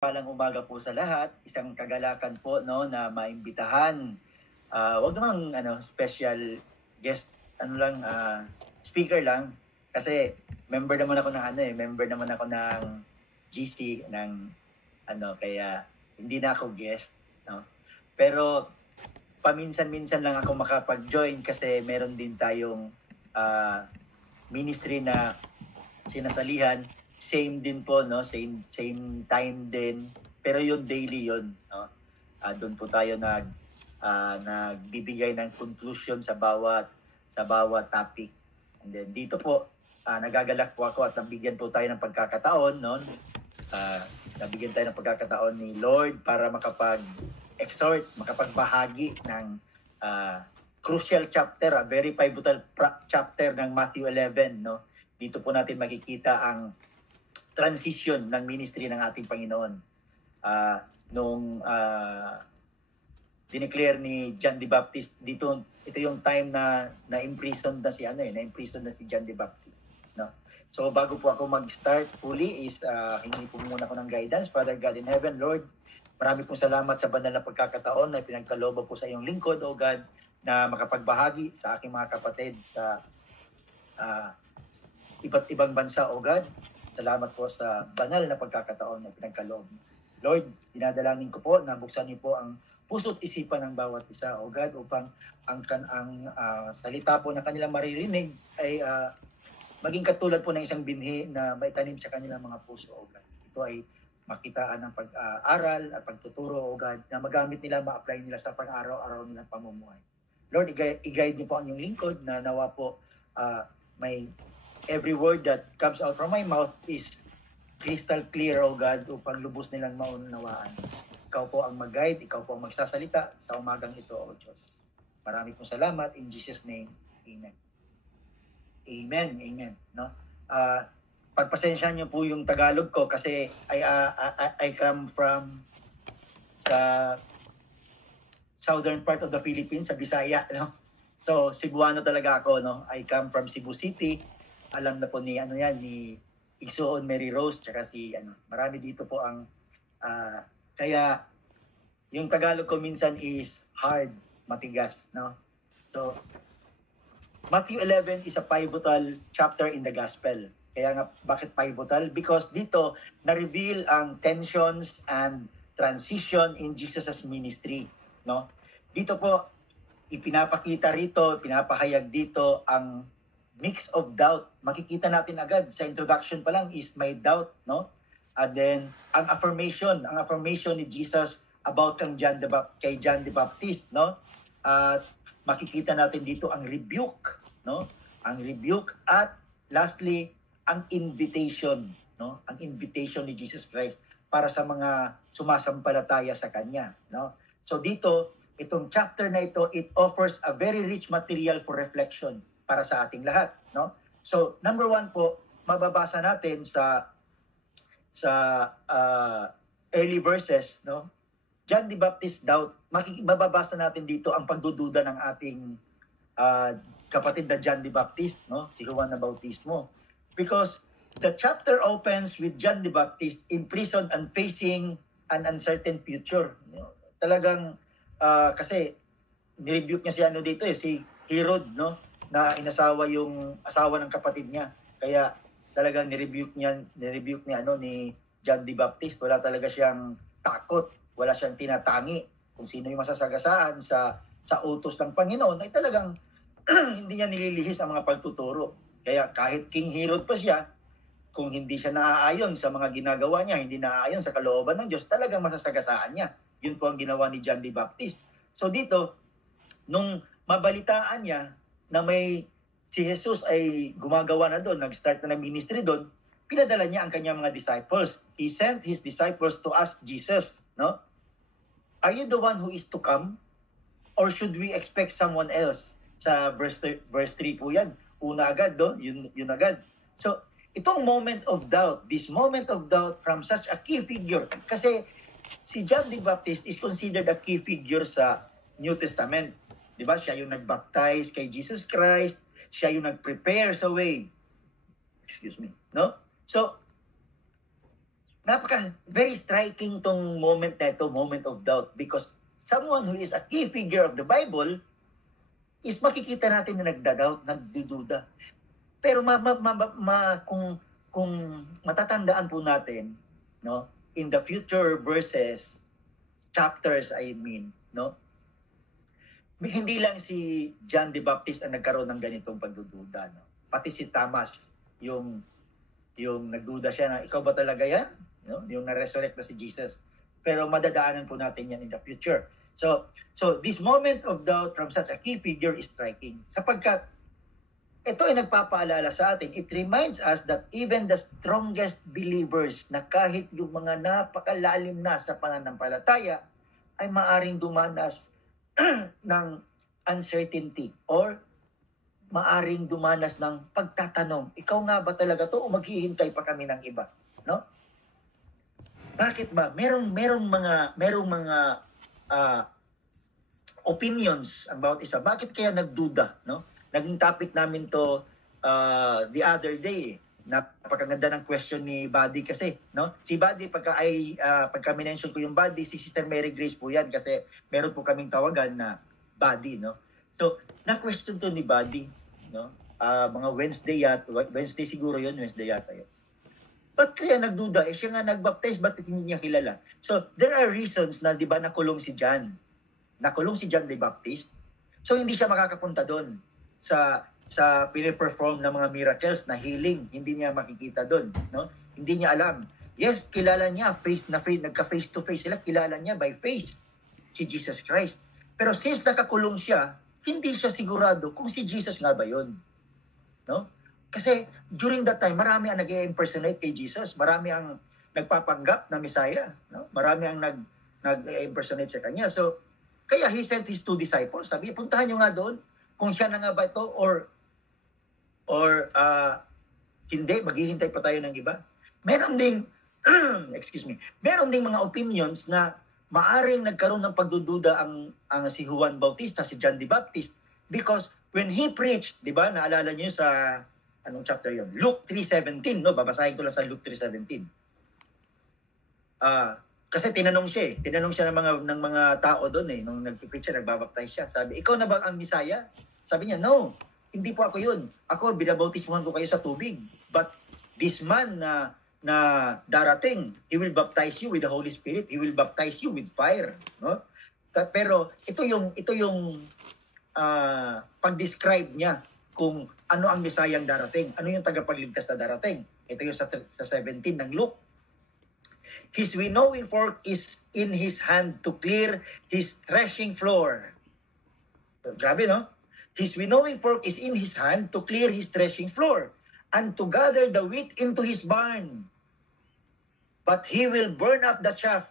Palang umaga po sa lahat. Isang kagalakan po no na maimbitahan. Wag namang special guest, speaker lang kasi member naman ako ng GC ng kaya hindi na ako guest, no. Pero paminsan-minsan lang ako makapag-join kasi meron din tayong ministry na sinasalihan. Same din po, no? Same time din. Pero yung daily yun, no? Doon po tayo nagbibigay ng conclusion sa bawat topic. And then dito po, nagagalak po ako at nabigyan po tayo ng pagkakataon, no? Nabigyan tayo ng pagkakataon ni Lord para makapag-exhort, makapagbahagi ng crucial chapter, very pivotal chapter ng Matthew 11, no? Dito po natin makikita ang transition ng ministry ng ating Panginoon. Nung dineclare ni John the Baptist, ito yung time na na-imprison na si John the Baptist, no? So bago po ako mag-start fully is hingi po muna ako ng guidance. Father God in heaven, Lord, marami pong salamat sa banal na pagkakataon na pinagkaloob po sa iyong lingkod, O God, na makapagbahagi sa aking mga kapatid sa iba't ibang bansa, O God. Salamat po sa banal na pagkakataon na pinagkaloob. Lord, dinadalangin ko po na buksan niyo po ang puso't isipan ng bawat isa, O God, upang ang salita po na kanilang maririnig ay maging katulad po ng isang binhi na maitanim sa kanilang mga puso, O God. Ito ay makitaan ng pag-aaral at pagtuturo, O God, na magamit nila, ma-apply nila sa pang-araw-araw nilang pamumuhay. Lord, i-guide niyo po ang inyong lingkod na nawa po may every word that comes out from my mouth is crystal clear, O God, upang lubos nilang maunawaan. Ikaw po ang mag-guide, ikaw po ang magsasalita sa umagang ito, O Diyos. Marami pong salamat. In Jesus' name, Amen. Amen, amen. No? Pagpasensyahan niyo po yung Tagalog ko kasi I come from sa southern part of the Philippines, sa Bisaya, no? So, Cebuano talaga ako, no? I come from Cebu City. Alam na po ni Igsoon Mary Rose, tsaka marami dito po ang kaya yung Tagalog ko minsan is hard, matigas, no? So Matthew 11 is a pivotal chapter in the gospel. Kaya nga, bakit pivotal? Because dito na-reveal ang tensions and transition in Jesus' ministry, no? Dito po pinapahayag dito ang mix of doubt. Makikita natin agad sa introduction pa lang is may doubt, no? And then ang affirmation ni Jesus about kay John the Baptist, no? At makikita natin dito ang rebuke, no? Ang rebuke at lastly ang invitation, no? Ang invitation ni Jesus Christ para sa mga sumasampalataya sa kanya, no? So dito, itong chapter na ito, it offers a very rich material for reflection para sa ating lahat, no? So, number 1 po, mababasa natin sa early verses, no? John the Baptist doubt. Mababasa natin dito ang pagdududa ng ating kapatid na John the Baptist, no? Si Juan na Bautismo. Because the chapter opens with John the Baptist imprisoned and facing an uncertain future. No? Talagang kasi nirebuke niya si Herod, no? Na inasawa yung asawa ng kapatid niya. Kaya talagang nirebuke niya ni John the Baptist. Wala talaga siyang takot, wala siyang tinatangi. Kung sino yung masasagasaan sa utos ng Panginoon ay talagang hindi niya nililihis ang mga pagtuturo. Kaya kahit King Herod pa siya, kung hindi siya naaayon sa mga ginagawa niya, hindi naaayon sa kalooban ng Diyos, talagang masasagasaan niya. Yun po ang ginawa ni John the Baptist. So dito, nung mabalitaan niya na si Jesus ay gumagawa na doon, nag-start na ng ministry doon, pinadala niya ang kanyang mga disciples. He sent his disciples to ask Jesus, no? Are you the one who is to come? Or should we expect someone else? Sa verse 3 po yan. Una agad, no? Yun agad. So, itong moment of doubt, this moment of doubt from such a key figure, kasi si John the Baptist is considered a key figure sa New Testament. Diba? Siya yung nag-baptize kay Jesus Christ. Siya yung nag-prepare sa way. Excuse me. No? So, very striking tong moment na ito, moment of doubt, because someone who is a key figure of the Bible is makikita natin na nagda-doubt, nagdududa. Pero kung matatandaan po natin, no, in the future verses, chapters I mean, no, hindi lang si John the Baptist ang nagkaroon ng ganitong pagdududa, no. Pati si Thomas, yung nagduda siya na ikaw ba talaga yan? No? Yung na-resurrect na si Jesus. Pero madadaanan po natin yan in the future. So this moment of doubt from such a key figure is striking. Sapagkat ito ay nagpapaalala sa atin, it reminds us that even the strongest believers na kahit yung mga napakalalim na sa pananampalataya ay maaring dumanas ng uncertainty or maaring dumanas ng pagtatanong, ikaw nga ba talaga to o maghihintay pa kami ng iba? No? Bakit ba? Merong mga opinions about isa. Bakit kaya nagduda? No? Naging topic namin to the other day. Napakaganda ng question ni Buddy kasi. No? Si Buddy, pagka minention ko yung Buddy, si Sister Mary Grace po yan kasi meron po kaming tawagan na Buddy. No? So, na-question to ni Buddy. No? Mga Wednesday siguro yun, Wednesday yata yun. Ba't kaya nagduda? Siya nga nagbaptize, ba't hindi niya kilala? So, there are reasons na, di ba, nakulong si John. Nakulong si John the Baptist. So, hindi siya makakapunta doon sa piniperform ng mga miracles na healing. Hindi niya makikita doon. No? Hindi niya alam. Yes, kilala niya, nagka-face to face sila, kilala niya by face si Jesus Christ. Pero since nakakulong siya, hindi siya sigurado kung si Jesus nga ba yun. No? Kasi during that time, marami ang nag-impersonate kay Jesus. Marami ang nagpapanggap na Messiah. No? Marami ang nag-impersonate sa kanya. So, kaya he sent his 2 disciples. Sabi, puntahan nyo nga doon kung siya na nga ba ito or hindi, maghihintay pa tayo ng iba. Meron ding, meron ding mga opinions na maaring nagkaroon ng pagdududa ang si Juan Bautista, si John the Baptist, because when he preached, di ba, naalala niyo sa anong chapter yun? Luke 3:17, no? Babasahin ko lang sa Luke 3:17. Kasi tinanong siya ng mga tao doon nung nagpipreach siya, nagbabaptize siya. Sabi, ikaw na ba ang Messiah? Sabi niya, no, hindi po ako yun. Ako, binabautismuhan ko kayo sa tubig. But this man na darating, he will baptize you with the Holy Spirit. He will baptize you with fire. No? Pero ito yung pag-describe niya kung ano ang Messiah ang darating. Ano yung tagapagligtas na darating. Ito yung sa 17 ng Luke. His winnowing fork is in his hand to clear his threshing floor. Grabe, no? His winnowing fork is in his hand to clear his threshing floor and to gather the wheat into his barn. But he will burn up the chaff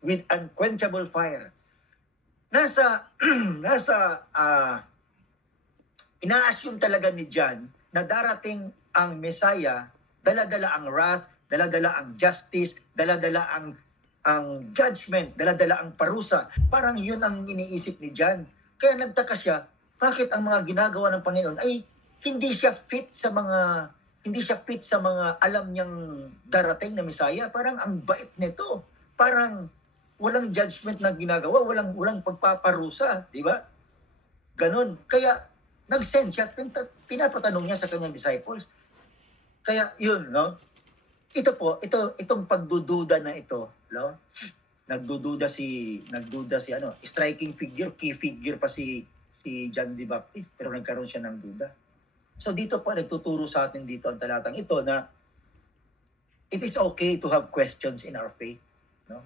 with unquenchable fire. Ina-assume talaga ni John na darating ang Messiah, dala-dala ang wrath, dala-dala ang justice, dala-dala ang judgment, dala-dala ang parusa. Parang yun ang iniisip ni John. Kaya nagtaka siya, bakit ang mga ginagawa ng Panginoon ay hindi siya fit sa mga alam niyang darating na Messiah. Parang ang bait nito. Parang walang judgment na ginagawa, walang pagpaparusa, di ba? Ganon. Kaya nag-send siya, pinapatanong niya sa kanyang disciples. Kaya yun, no? Itong pagdududa na ito, no? Nagdududa si striking figure, key figure pa si John the Baptist, pero nagkaroon siya ng duda. So dito po, nagtuturo sa atin dito ang talatang ito na it is okay to have questions in our faith. No?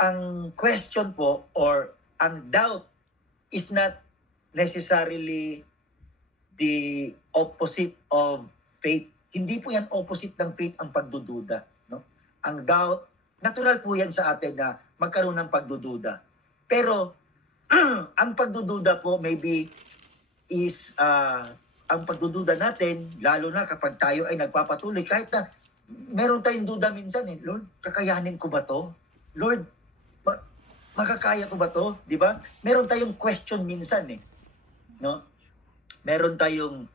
Ang question po or ang doubt is not necessarily the opposite of faith. Hindi po yan opposite ng faith ang pagdududa. No? Ang doubt, natural po yan sa atin na magkaroon ng pagdududa. Pero ang pagdududa po maybe is ang pagdududa natin, lalo na kapag tayo ay nagpapatuloy, kahit na meron tayong duda minsan, Lord, kakayanin ko ba to? Lord, makakaya ko ba to? Di ba? Meron tayong question minsan no? Meron tayong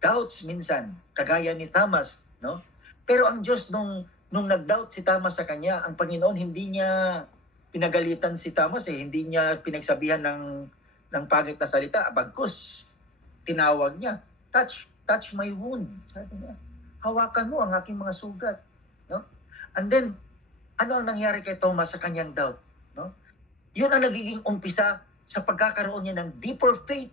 doubts minsan, kagaya ni Thomas, no? Pero ang Diyos nung nung nag-doubt si Thomas sa kanya, ang Panginoon hindi niya pinagalitan si Thomas hindi niya pinagsabihan ng pangit na salita, bagkus tinawag niya, touch my wound, sabi niya, hawakan mo ang aking mga sugat, no? And then ano ang nangyari kay Thomas sa kanyang doubt, no? Yun ang nagiging umpisa sa pagkakaroon niya ng deeper faith.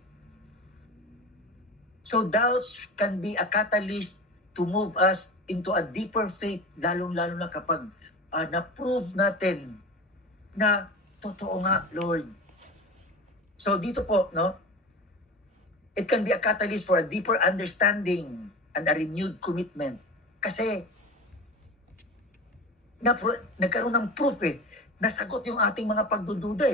So doubts can be a catalyst to move us into a deeper faith, lalong-lalo na kapag na-prove natin na totoo nga, Lord. So dito po, no, it can be a catalyst for a deeper understanding and a renewed commitment. Kasi nagkaroon ng proof nasagot yung ating mga pagdududa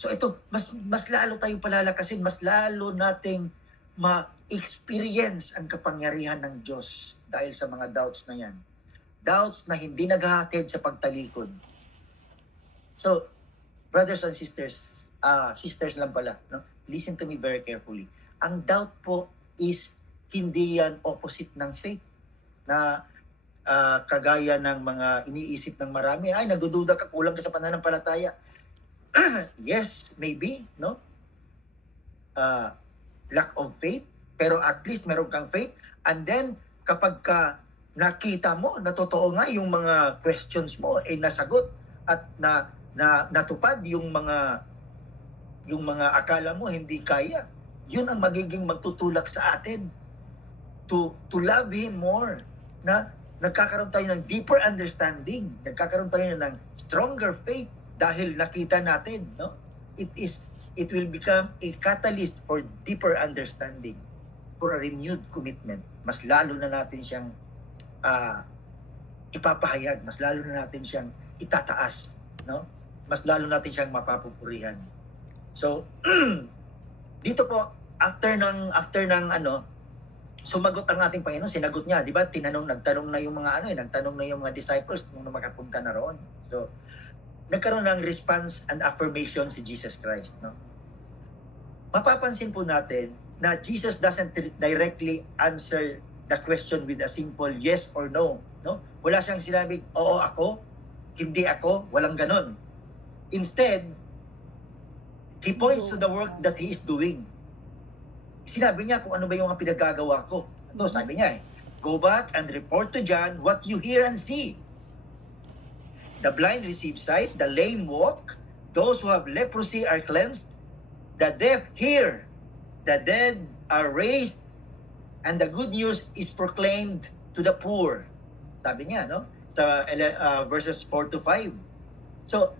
So ito, mas lalo tayong palalakasin, mas lalo nating ma-experience ang kapangyarihan ng Diyos dahil sa mga doubts na yan. Doubts na hindi naghahatid sa pagtalikod. So, brothers and sisters, sisters lang pala, no? Listen to me very carefully. Ang doubt po is hindi yan opposite ng faith. Na kagaya ng mga iniisip ng marami, ay nagdududa ka, kulang ka sa pananampalataya. Yes, maybe, no? Lack of faith, pero at least meron kang faith. And then, kapag nakita mo na totoo nga yung mga questions mo nasagot at natupad yung mga akala mo hindi kaya, yun ang magiging magtutulak sa atin to love Him more, na nagkakaroon tayo ng deeper understanding, nagkakaroon tayo ng stronger faith dahil nakita natin, no? It will become a catalyst for deeper understanding, for a renewed commitment. Mas lalo na natin siyang ipapahayag, mas lalo na natin siyang itataas, no? Mas lalo natin siyang mapapupurihan. So, dito po, after ng sumagot ang ating Panginoon, sinagot niya, di ba? Nagtanong na yung mga disciples nung makapunta na roon. So, nagkaroon ng response and affirmation si Jesus Christ, no? Mapapansin po natin na Jesus doesn't directly answer the question with a simple yes or no, no? Wala siyang sinabing, oo ako, hindi ako, walang ganon. Instead, He points to the work that He is doing. Sinabi niya kung ano ba yung pinagagawa ko. Ito, sabi niya go back and report to John what you hear and see. The blind receive sight, the lame walk, those who have leprosy are cleansed, the deaf hear, the dead are raised, and the good news is proclaimed to the poor. Sabi niya, no? Sa verses 4 to 5. So,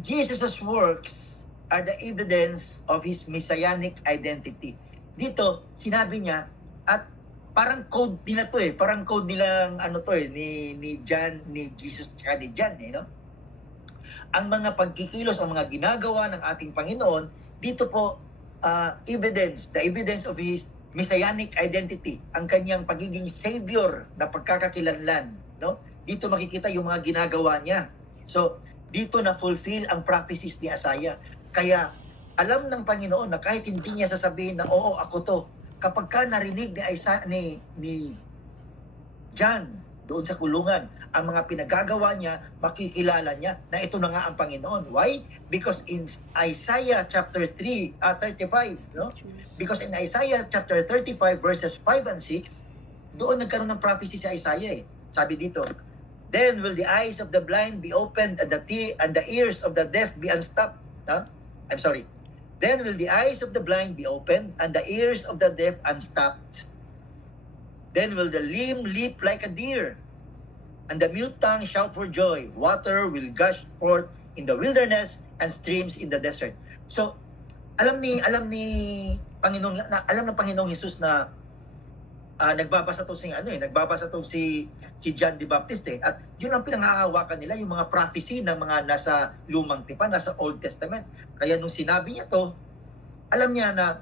Jesus' works are the evidence of His messianic identity. Dito, sinabi niya, at parang code nila to parang code nilang ni John, ni Jesus, tsaka ni John, no? Ang mga pagkikilos, ang mga ginagawa ng ating Panginoon, dito po, the evidence of His messianic identity, ang kanyang pagiging savior na pagkakakilanlan, no? Dito makikita yung mga ginagawa niya. So, dito na fulfill ang prophecies ni Isaiah. Kaya, alam ng Panginoon na kahit hindi niya sasabihin na, oo, ako to, kapag ka narinig ni John doon sa kulungan, ang mga pinagagawa niya, makikilala niya na ito na nga ang Panginoon. Why? Because in Isaiah chapter 35, no? Because in Isaiah chapter 35 verses 5 and 6, doon nagkaroon ng prophecy si Isaiah Sabi dito, then will the eyes of the blind be opened and the ears of the deaf be unstopped. Then will the eyes of the blind be opened and the ears of the deaf unstopped. Then will the lame leap like a deer, and the mute tongue shout for joy. Water will gush forth in the wilderness and streams in the desert. So, alam ng Panginoong Hesus na nagbabasa to si John the Baptist At yun ang pinanghahawakan nila, yung mga prophecy ng mga nasa lumang tipan, nasa Old Testament. Kaya nung sinabi niya to, alam niya na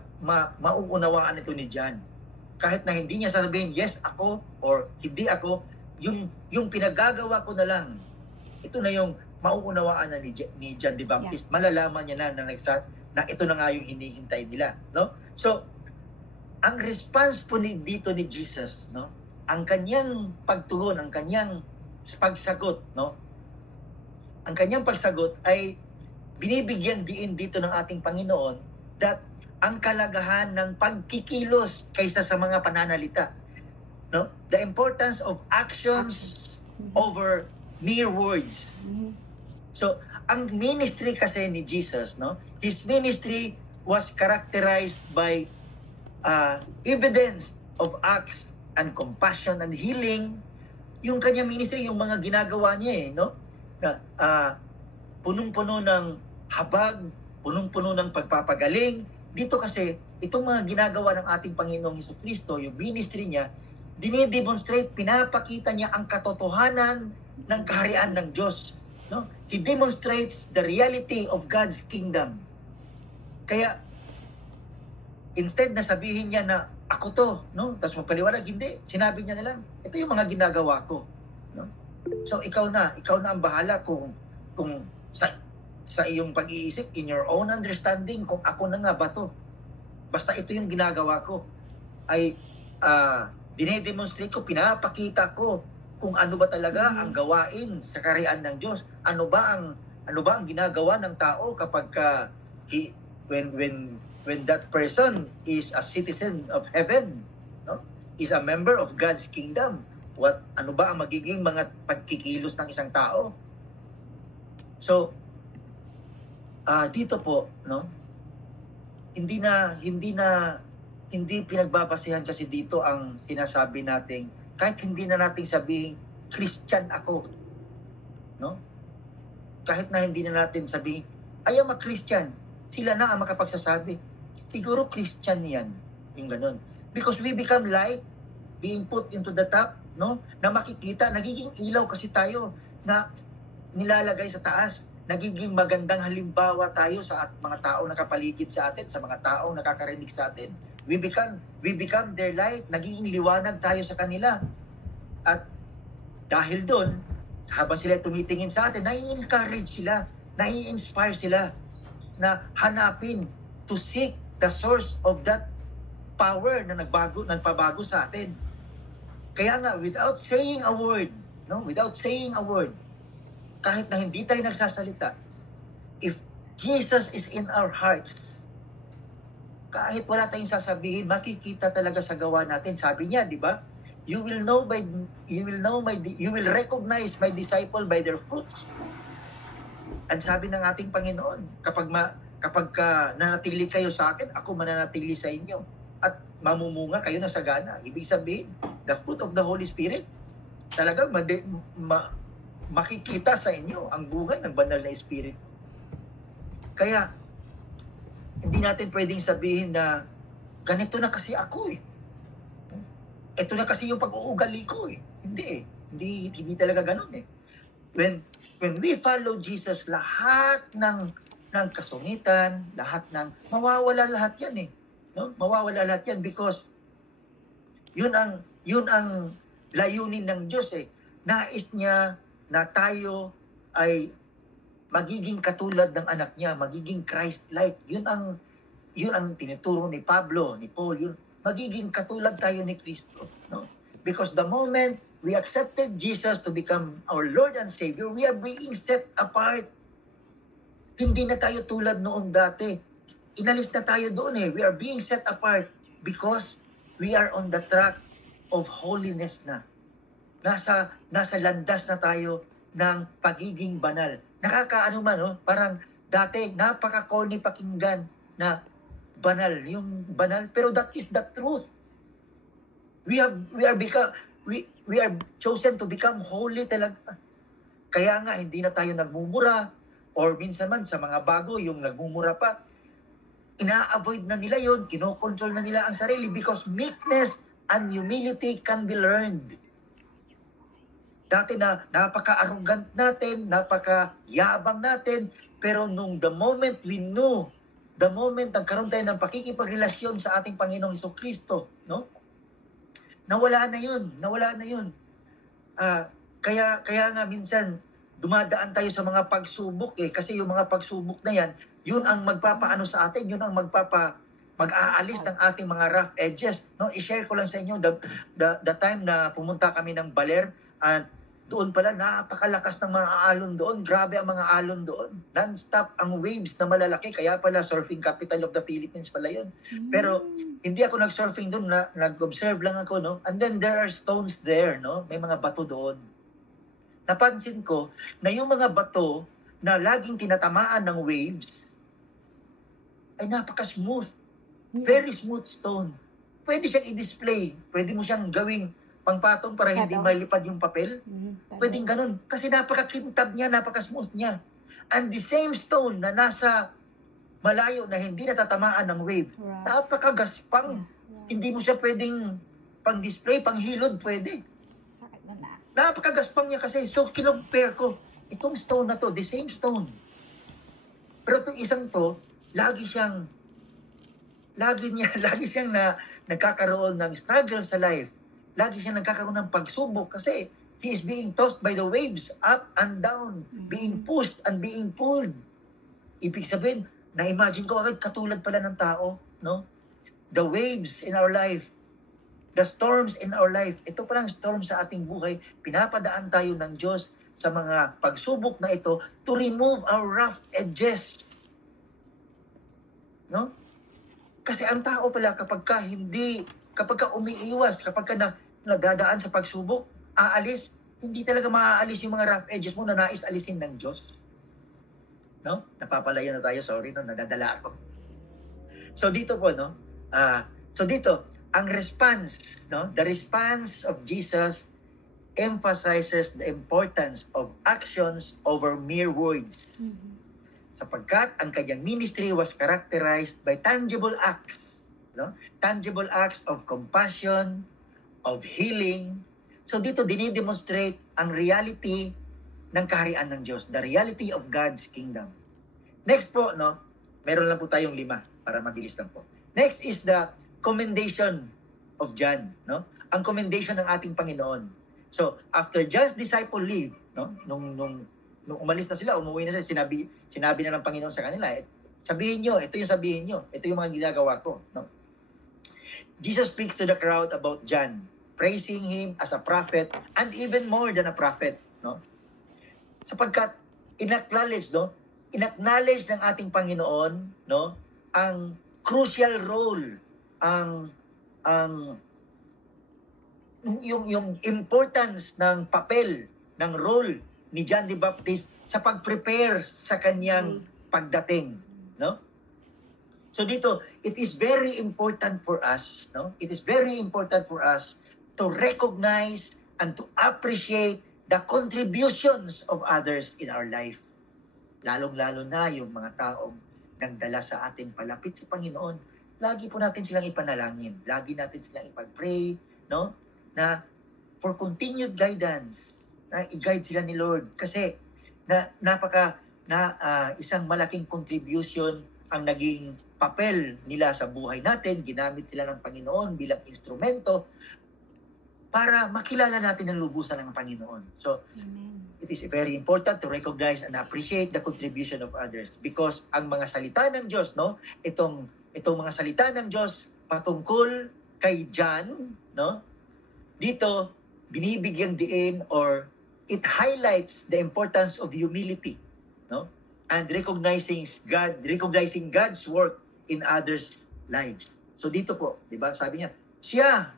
mauunawaan ito ni John. Kahit na hindi niya sabihin, yes ako, or hindi ako, yung pinagagawa ko na lang, ito na yung mauunawaan na ni John the Baptist. Yeah. Malalaman niya na ito na nga yung hinihintay nila. No? So, ang response po dito ni Jesus, no? Ang kanyang pagtugon, ang kanyang pagsagot, no? Ang kanyang pagsagot ay binibigyan diin dito ng ating Panginoon that ang kalagahan ng pagkikilos kaysa sa mga pananalita, no? The importance of actions over mere words. So, ang ministry kasi ni Jesus, no? His ministry was characterized by evidence of acts and compassion and healing. Yung kanyang ministry, yung mga ginagawa niya no? Na punong-puno ng habag, punong-puno ng pagpapagaling. Dito kasi, itong mga ginagawa ng ating Panginoong Hesukristo, yung ministry niya, dinidemonstrate, pinapakita niya ang katotohanan ng kaharian ng Diyos. No? He demonstrates the reality of God's kingdom. Kaya, instead na sabihin niya na ako to, no? Tapos magpaliwanag, hindi. Sinabi niya na lang, ito yung mga ginagawa ko. No? So, ikaw na ang bahala kung sa iyong pag-iisip, in your own understanding, kung ako na nga ba to. Basta ito yung ginagawa ko. Ay, dinedemonstrate ko, pinapakita ko kung ano ba talaga ang gawain sa kaharian ng Diyos. Ano ba ang ginagawa ng tao kapag when that person is a citizen of heaven, no? Is a member of God's kingdom. Ano ba ang magiging mga pagkikilos ng isang tao? So, dito po, no? Hindi pinagbabasehan kasi dito ang sinasabi nating kahit hindi na nating sabihin Christian ako, no? Kahit na hindi na natin sabihin I am a Christian, sila na ang makapagsasabi siguro Christian yan, yung ganun. Because we become light, being put into the top, no? Na makikita, nagiging ilaw kasi tayo na nilalagay sa taas. Nagiging magandang halimbawa tayo sa mga tao nakapaligid sa atin, sa mga tao nakakarinig sa atin. We become their light, nagiging liwanag tayo sa kanila. At dahil doon, habang sila tumitingin sa atin, nai-encourage sila, nai-inspire sila na hanapin, to seek the source of that power na nagpabago sa atin. Kaya nga, without saying a word, kahit na hindi tayo nagsasalita, if Jesus is in our hearts, kahit wala tayong sasabihin, makikita talaga sa gawa natin. Sabi niya, di ba? You will recognize my disciple by their fruits. At sabi ng ating Panginoon, kapag nanatili kayo sa akin, ako mananatili sa inyo. At mamumunga kayo na sagana. Ibig sabihin, the fruit of the Holy Spirit, talagang makikita sa inyo ang bunga ng banal na Spirit. Kaya, hindi natin pwedeng sabihin na ganito na kasi ako eh. Ito na kasi yung pag-uugali ko eh. Hindi talaga ganun eh. When we follow Jesus, lahat ng kasungitan, mawawala lahat yan eh. No? Mawawala lahat yan because yun ang layunin ng Diyos eh. Nais niya na tayo ay magiging katulad ng anak niya, magiging Christ-like. Yun ang tinuturo ni Pablo, ni Paul, yun. Magiging katulad tayo ni Kristo, no? Because the moment we accepted Jesus to become our Lord and Savior, we are being set apart. Hindi na tayo tulad noong dati. Inalis na tayo doon eh. We are being set apart because we are on the track of holiness na. Nasa landas na tayo ng pagiging banal. Nakakaano man, no? Parang dati, napaka-corny pakinggan na banal. Yung banal, pero that is the truth. We are chosen to become holy talaga. Kaya nga, hindi na tayo nagmumura. Or minsan man, sa mga bago, yung nagmumura pa, ina-avoid na nila yon, kinokontrol na nila ang sarili because meekness and humility can be learned. Dati na napaka-arrogant natin, napaka-yabang natin, pero the moment nagkaroon tayo ng pakikipagrelasyon sa ating Panginoong Hesukristo, no? Nawala na yun. Kaya nga minsan, dumadaan tayo sa mga pagsubok eh, kasi yung mga pagsubok na yan, yun ang magpapaano sa atin, yun ang mag-aalis ng ating mga rough edges. No? I-share ko lang sa inyo, the time na pumunta kami ng Baler, at doon pala, napakalakas ng mga alon doon. Grabe ang mga alon doon. Non-stop ang waves na malalaki. Kaya pala, surfing capital of the Philippines pala yun. Pero, hindi ako nag-surfing doon. Nag-observe lang ako, no? And then, there are stones there, no? May mga bato doon. Napansin ko na yung mga bato na laging tinatamaan ng waves ay napaka-smooth. Very smooth stone. Pwede siyang i-display. Pwede mo siyang gawing pangpatong para hindi malipad yung papel. Pwedeng ganun. Kasi napaka-kintab niya, napaka-smooth niya. And the same stone na nasa malayo na hindi natatamaan ng wave, napaka-gaspang. Hindi mo siya pwedeng pang-display, pang-hilod, pwede. Napaka-gaspang niya kasi. So, kinompare ko, itong stone na to, the same stone. Pero itong isang to, lagi siyang nagkakaroon ng struggle sa life. Lagi siyang nagkakaroon ng pagsubok kasi he is being tossed by the waves up and down, being pushed and being pulled. Ibig sabihin, na-imagine ko agad katulad pala ng tao, no? The waves in our life, the storms in our life, ito palang storm sa ating buhay, pinapadaan tayo ng Diyos sa mga pagsubok na ito to remove our rough edges. No? Kasi ang tao pala kapag ka umiiwas, kapag ka nagdadaan sa pagsubok, aalis, hindi talaga maaalis yung mga rough edges mo na nais alisin ng Diyos. No? Napapalaya na tayo, sorry, no? Nadadala ako. So dito po, no? Ang response, no? The response of Jesus emphasizes the importance of actions over mere words. Sapagkat ang kanyang ministry was characterized by tangible acts, no? Tangible acts of compassion, of healing. So dito dinidemonstrate ang reality ng kaharian ng Diyos, the reality of God's kingdom. Next po, no? Meron lang po tayong 5 para mabilis lang po. Next is the commendation of John, no? Ang commendation ng ating Panginoon. So, after John's disciple leave, no? Nung umalis na sila, umuwi na sila, sinabi na ng Panginoon sa kanila, sabihin nyo, ito yung sabihin nyo, ito yung mga ginagawa ko, no? Jesus speaks to the crowd about John, praising him as a prophet and even more than a prophet, no? Sapagkat inacknowledge ng ating Panginoon, no, ang crucial role, yung importance ng papel, ng role ni John the Baptist sa pag-prepare sa kanyang pagdating, no? So dito, it is very important for us, no? It is very important for us to recognize and to appreciate the contributions of others in our life. Lalong-lalo na yung mga taong nagdala sa atin palapit sa Panginoon. Lagi po natin silang ipanalangin. Lagi natin silang ipag-pray, no? Na for continued guidance, na i-guide sila ni Lord. Kasi isang malaking contribution ang naging papel nila sa buhay natin. Ginamit sila ng Panginoon bilang instrumento para makilala natin ang lubusan ng Panginoon. So, it is very important to recognize and appreciate the contribution of others because ang mga salita ng Diyos, no? Itong mga salita ng Diyos patungkol kay John, no? Dito binibigyang diin or it highlights the importance of humility, no? And recognizing God's work in others' lives. So dito po, 'di ba? Sabi niya, siya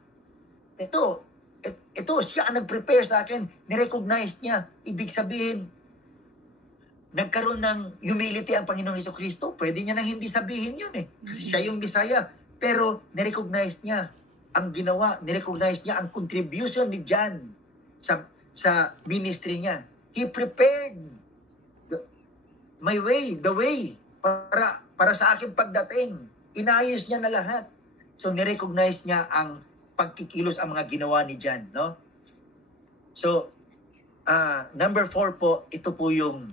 ang nag-prepare sa akin, ni-recognize niya. Ibig sabihin, nagkaroon ng humility ang Panginoong Jesucristo. Pwede niya nang hindi sabihin yun eh. Kasi siya yung Bisaya. Pero ni-recognize niya ang ginawa, ni-recognize niya ang contribution ni John sa ministry niya. He prepared the way para sa aking pagdating. Inayos niya na lahat. So ni-recognize niya ang pagkikilos ang mga ginawa ni John, no? So, number 4 po, ito po yung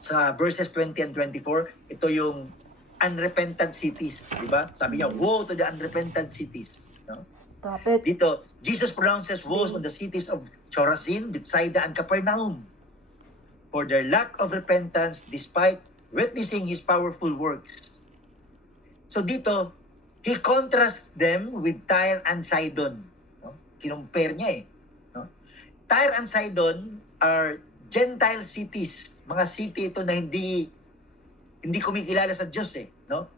sa verses 20 and 24, ito yung unrepentant cities, di ba? Sabi niya, woe to the unrepentant cities. No? Stop it. Dito, Jesus pronounces woes on the cities of Chorazin, Bethsaida, and Capernaum for their lack of repentance despite witnessing His powerful works. So dito, He contrasts them with Tyre and Sidon. No? Kinumpare niya eh. No? Tyre and Sidon are Gentile cities. Mga city ito na hindi kumikilala sa Diyos no?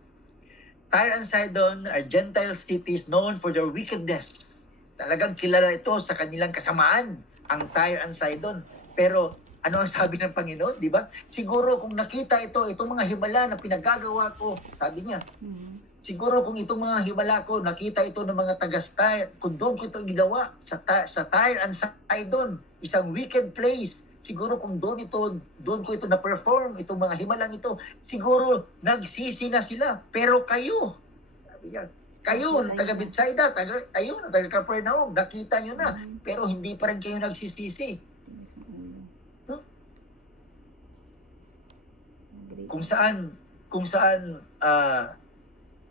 Tyre and Sidon are Gentile cities known for their wickedness. Talagang kilala ito sa kanilang kasamaan, ang Tyre and Sidon. Pero ano ang sabi ng Panginoon, di ba? Siguro kung nakita itong mga himala na pinagagawa ko, sabi niya, siguro kung itong mga himala ko, nakita ito ng mga taga-Tyre, kung doon ko ito ginawa sa Tyre and Sidon, isang wicked place, siguro kung doon ko ito na-perform, itong mga himalang ito, siguro nagsisi na sila. Pero kayo, sabi niya, kayo, taga-Bethsaida, kayo, taga-Capernaum, nakita nyo na, pero hindi pa rin kayo nagsisisi. No? Kung saan,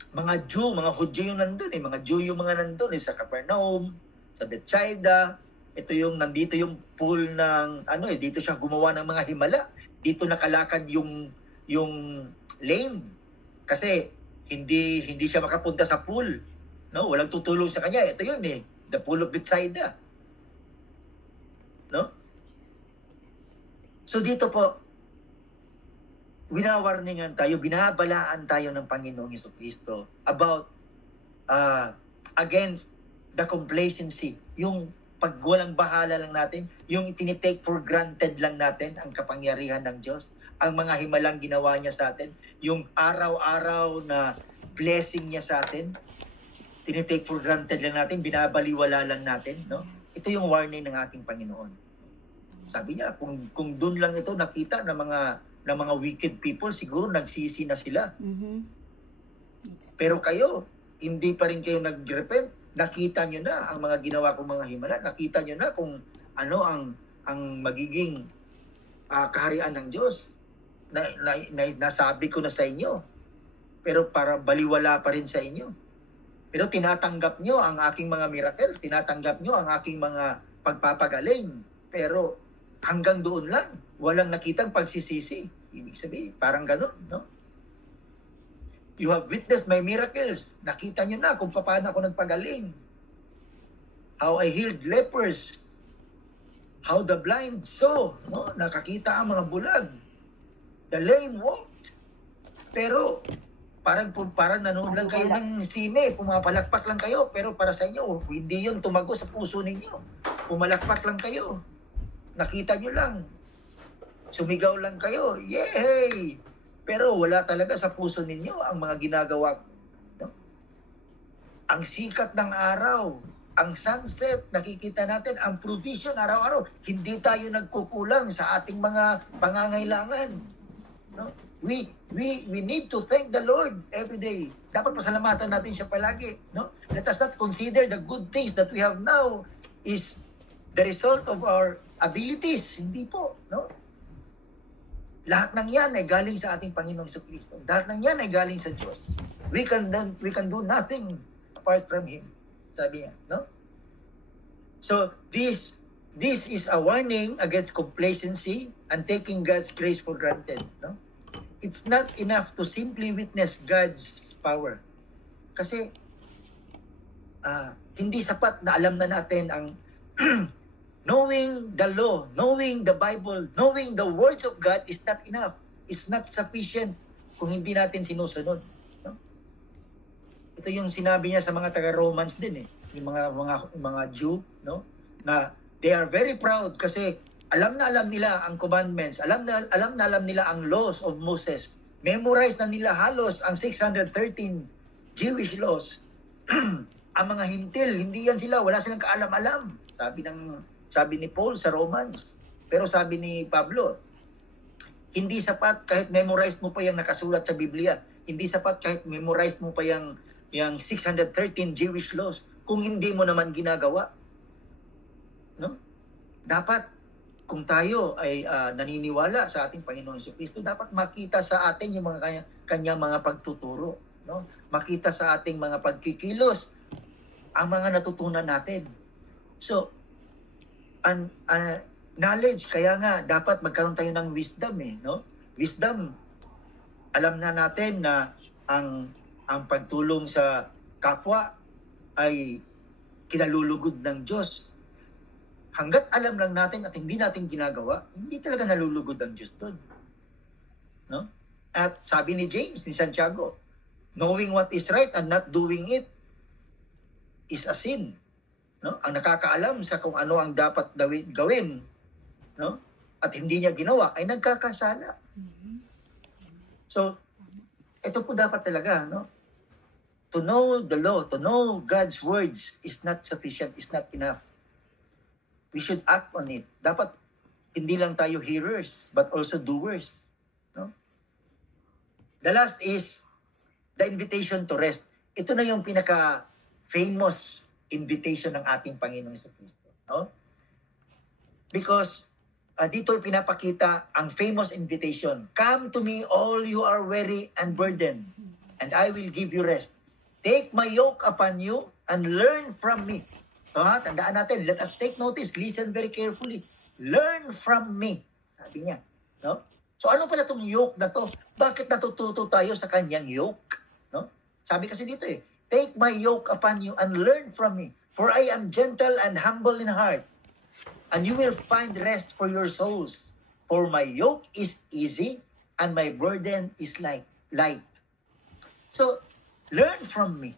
mga Jew, mga Hudyo yung nandun mga Jew yung mga nandun sa Capernaum, sa Bethsaida. Nandito yung pool ng dito siya gumawa ng mga himala. Dito nakalakad yung lame kasi hindi siya makapunta sa pool, no? Walang tutulong sa kanya. Ito yun the pool of Bethsaida, no? So dito po winawarningan tayo, binabalaan tayo ng Panginoong Jesucristo about against the complacency, yung pagwalang bahala lang natin, yung itinitake for granted lang natin ang kapangyarihan ng Diyos, ang mga himalang ginawa niya sa atin, yung araw-araw na blessing niya sa atin, tinitake for granted lang natin, binabaliwala lang natin, no? Ito yung warning ng ating Panginoon. Sabi niya, kung doon lang ito nakita ng mga wicked people, siguro nagsisi na sila. Pero kayo, hindi pa rin kayo nag-repent. Nakita nyo na ang mga ginawa kong mga himala. Nakita nyo na kung ano ang magiging kaharian ng Diyos. Nasabi ko na sa inyo. Pero para baliwala pa rin sa inyo. Pero tinatanggap nyo ang aking mga miracles. Tinatanggap nyo ang aking mga pagpapagaling. Pero hanggang doon lang. Walang nakitang pagsisisi. Ibig sabihin, parang gano'n, no? You have witnessed my miracles. Nakita nyo na kung paano ako nagpagaling. How I healed lepers. How the blind saw. No? Nakakita ang mga bulag. The lame walked. Pero parang nanood lang kayo ng sine. Pumapalakpak lang kayo. Pero para sa inyo, hindi yun tumago sa puso ninyo. Pumalakpak lang kayo. Nakita nyo lang. Sumigaw lang kayo. Yay! Pero wala talaga sa puso ninyo ang mga ginagawa. No? Ang sikat ng araw, ang sunset, nakikita natin, ang provision araw-araw. Hindi tayo nagkukulang sa ating mga pangangailangan. No? We need to thank the Lord every day. Dapat pasalamatan natin siya palagi. No? Let us not consider the good things that we have now is the result of our abilities. Hindi po. No? Lahat ng yan ay galing sa ating Panginoong Jesucristo. Lahat ng yan ay galing sa Diyos. We can do nothing apart from Him. Sabi niya, no? So, this is a warning against complacency and taking God's grace for granted, no? It's not enough to simply witness God's power. Kasi, hindi sapat na alam na natin ang knowing the law, knowing the Bible, knowing the words of God is not enough. It's not sufficient kung hindi natin sinusunod. No? Ito yung sinabi niya sa mga taga-Romans din yung mga Jew, no? Na they are very proud kasi alam nila ang commandments, alam nila ang laws of Moses. Memorize na nila halos ang 613 Jewish laws. Ang mga hintil, hindi yan sila, wala silang kaalam-alam. Sabi ni Paul sa Romans. Pero sabi ni Pablo, hindi sapat kahit memorize mo pa yung nakasulat sa Biblia. Hindi sapat kahit memorize mo pa yung 613 Jewish laws kung hindi mo naman ginagawa. No? Dapat, kung tayo ay naniniwala sa ating Panginoon Jesucristo, dapat makita sa atin yung kanyang mga pagtuturo. No? Makita sa ating mga pagkikilos ang mga natutunan natin. So, knowledge, kaya nga dapat magkaroon tayo ng wisdom no? Wisdom, alam na natin na ang pagtulong sa kapwa ay kinalulugod ng Diyos. hanggat alam lang natin at hindi natin ginagawa, hindi talaga nalulugod ang Diyos doon. No? At sabi ni James, ni Santiago, knowing what is right and not doing it is a sin. No? Ang nakakaalam sa kung ano ang dapat gawin, no? At hindi niya ginawa, ay nagkakasala. So, ito po dapat talaga, no? To know the law, to know God's words is not sufficient, is not enough. We should act on it. Dapat hindi lang tayo hearers, but also doers. No? The last is the invitation to rest. Ito na yung pinaka-famous invitation ng ating Panginoong Jesucristo. No? Because dito pinapakita ang famous invitation. Come to me all you are weary and burdened, and I will give you rest. Take my yoke upon you and learn from me. So, tandaan natin, let us take notice, listen very carefully. Learn from me, sabi niya. No? So ano pala itong yoke na to? Bakit natututo tayo sa kanyang yoke? No? Sabi kasi dito take my yoke upon you and learn from me, for I am gentle and humble in heart, and you will find rest for your souls. For my yoke is easy and my burden is light. So, learn from me.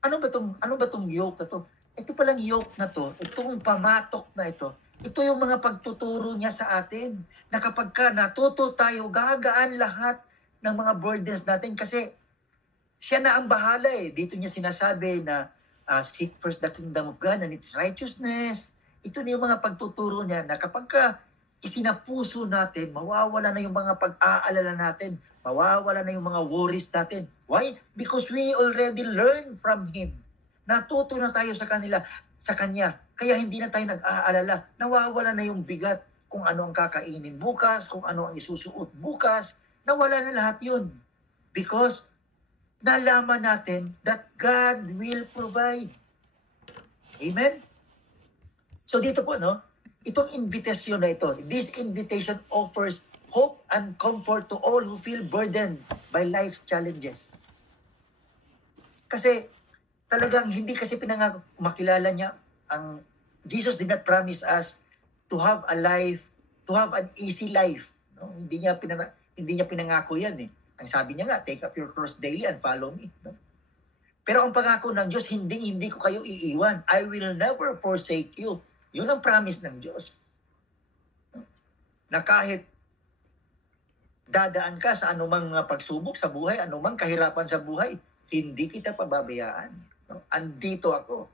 Ano ba tong yoke na to? Ito palang yoke na to, itong pamatok na ito yung mga pagtuturo niya sa atin. Na kapag natuto tayo, gagaan lahat ng mga burdens natin kasi siya na ang bahala Dito niya sinasabi na seek first the kingdom of God and its righteousness. Ito na yung mga pagtuturo niya na kapag isinapuso natin, mawawala na yung mga pag-aalala natin, mawawala na yung mga worries natin. Why? Because we already learned from Him. Natuto na tayo sa Kanya. Kaya hindi na tayo nag-aalala. Nawawala na yung bigat kung ano ang kakainin bukas, kung ano ang isusuot bukas. Nawala na lahat yun. Because nalaman natin that God will provide. Amen? So dito po, itong invitation na ito, this invitation offers hope and comfort to all who feel burdened by life's challenges. Kasi talagang hindi kasi makilala niya Jesus did not promise us to have a life, to have an easy life. No? Hindi niya pinangako yan Ang sabi niya nga, take up your cross daily and follow me. No? Pero ang pangako ng Diyos, hindi ko kayo iiwan. I will never forsake you. Yun ang promise ng Diyos. No? Na kahit dadaan ka sa anumang pagsubok sa buhay, anumang kahirapan sa buhay, hindi kita pababayaan. No? Andito ako.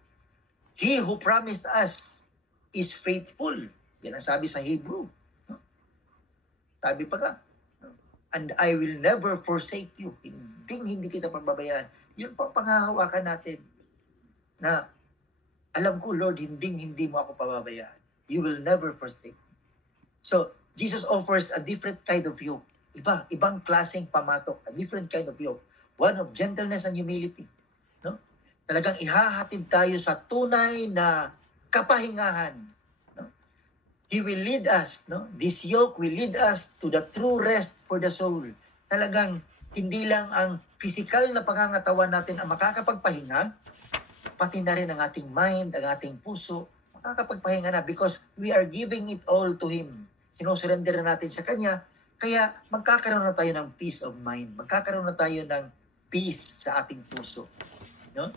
He who promised us is faithful. Yan ang sabi sa Hebrew. No? Sabi pa nga, and I will never forsake you. Hindi kita pababayaan. Yun pang panghahawakan natin na alam ko, Lord, hindi mo ako pababayaan. You will never forsake me. So, Jesus offers a different kind of yoke. Ibang klaseng pamatok, a different kind of yoke. One of gentleness and humility. No? Talagang ihahatid tayo sa tunay na kapahingahan. No? He will lead us. No? This yoke will lead us to the true rest for the soul. Talagang hindi lang ang physical na pangangatawan natin ang makakapagpahinga, pati na rin ang ating mind, ang ating puso, makakapagpahinga na because we are giving it all to Him. Sinusurrender na natin sa Kanya, kaya magkakaroon na tayo ng peace of mind. Magkakaroon na tayo ng peace sa ating puso. No?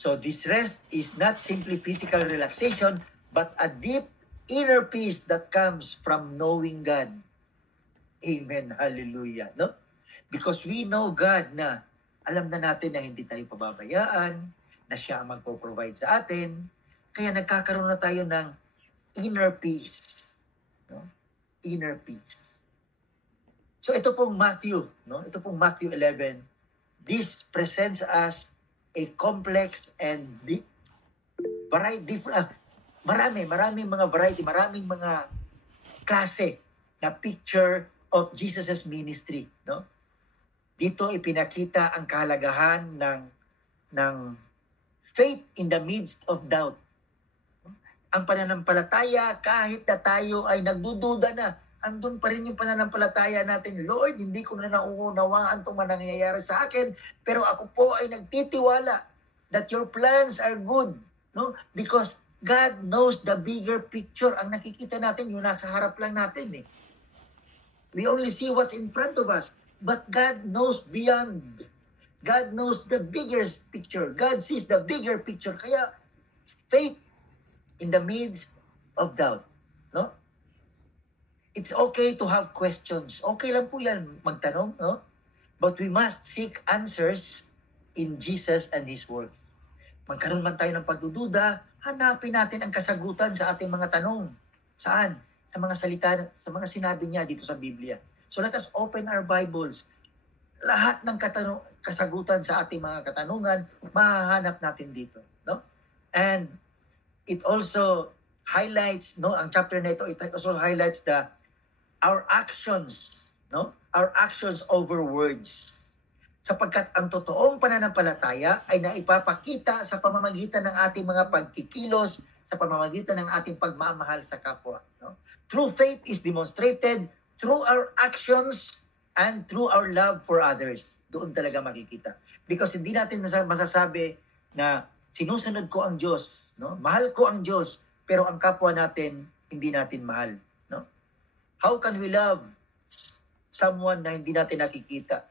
So this rest is not simply physical relaxation, but a deep inner peace that comes from knowing God. Amen. Hallelujah. No? Because we know God na alam na natin na hindi tayo pababayaan, na siya ang magpo-provide sa atin. Kaya nagkakaroon na tayo ng inner peace. No? Inner peace. So ito pong Matthew, ito pong Matthew 11. This presents us a complex and maraming mga variety, maraming mga klase na picture of Jesus' ministry. No? Dito ipinakita ang kahalagahan ng faith in the midst of doubt. Ang pananampalataya, kahit na tayo ay nagdududa na, andun pa rin yung pananampalataya natin. Lord, hindi ko na nauunawaan itong nangyayari sa akin, pero ako po ay nagtitiwala that your plans are good. No? Because God knows the bigger picture. Ang nakikita natin, yung nasa harap lang natin eh. We only see what's in front of us. But God knows beyond. God knows the bigger picture. God sees the bigger picture. Kaya, faith in the midst of doubt. No? It's okay to have questions. Okay lang po yan magtanong, no? But we must seek answers in Jesus and His Word. Magkaroon man tayo ng pagdududa, hanapin natin ang kasagutan sa ating mga tanong. Saan? Sa mga salita, sa mga sinabi niya dito sa Biblia. So let us open our Bibles. Lahat ng kasagutan sa ating mga katanungan, mahahanap natin dito. No? And it also highlights, no, ang chapter na ito, it also highlights our actions, no? Our actions over words. Sapagkat ang totoong pananampalataya ay naipapakita sa pamamagitan ng ating mga pagkikilos, sa pamamagitan ng ating pagmamahal sa kapwa. No? True faith is demonstrated through our actions and through our love for others. Doon talaga makikita. Because hindi natin masasabi na sinusunod ko ang Diyos, no? Mahal ko ang Diyos, pero ang kapwa natin hindi natin mahal. No? How can we love someone na hindi natin nakikita?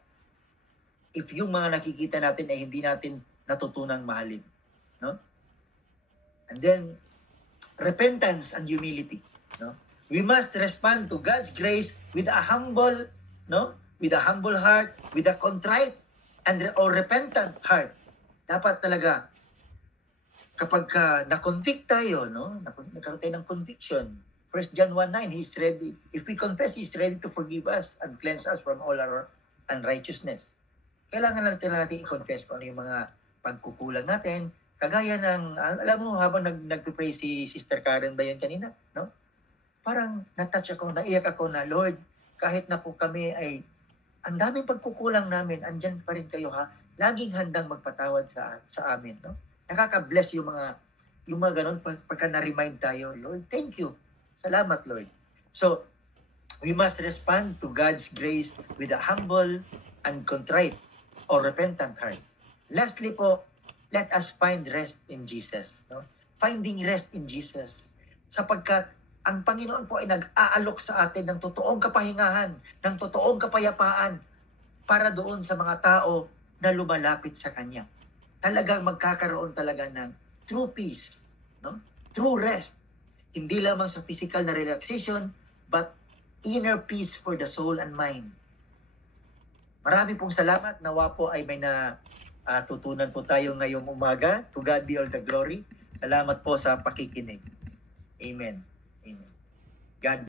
If yung mga nakikita natin ay hindi natin natutunang mahalin. No? And then, repentance and humility. No? We must respond to God's grace with a humble, no? With a humble heart, with a contrite or repentant heart. Dapat talaga, kapag na-convict tayo, no? Nagkaroon tayo ng conviction. 1 John 1:9, He's ready. If we confess, He's ready to forgive us and cleanse us from all our unrighteousness. Kailangan natin i-confess kung ano yung mga pagkukulang natin. Kagaya ng, alam mo, habang nag-pray si Sister Karen ba yun kanina? No? Parang natouch ako, naiyak ako na, Lord, kahit na po kami ay, ang daming pagkukulang namin, andyan pa rin kayo ha, laging handang magpatawad sa amin. No? Nakaka-bless yung mga ganun, pagka na-remind tayo, Lord, thank you. Salamat, Lord. So, we must respond to God's grace with a humble and contrite or repentant heart. Lastly po, let us find rest in Jesus. No? Finding rest in Jesus. Sapagkat ang Panginoon po ay nag-aalok sa atin ng totoong kapahingahan, ng totoong kapayapaan para doon sa mga tao na lumalapit sa Kanya. Talagang magkakaroon talaga ng true peace, no? True rest. Hindi lamang sa physical na relaxation, but inner peace for the soul and mind. Marami pong salamat. Nawa po ay may natutunan po tayo ngayong umaga. To God be all the glory. Salamat po sa pakikinig. Amen. Amen. God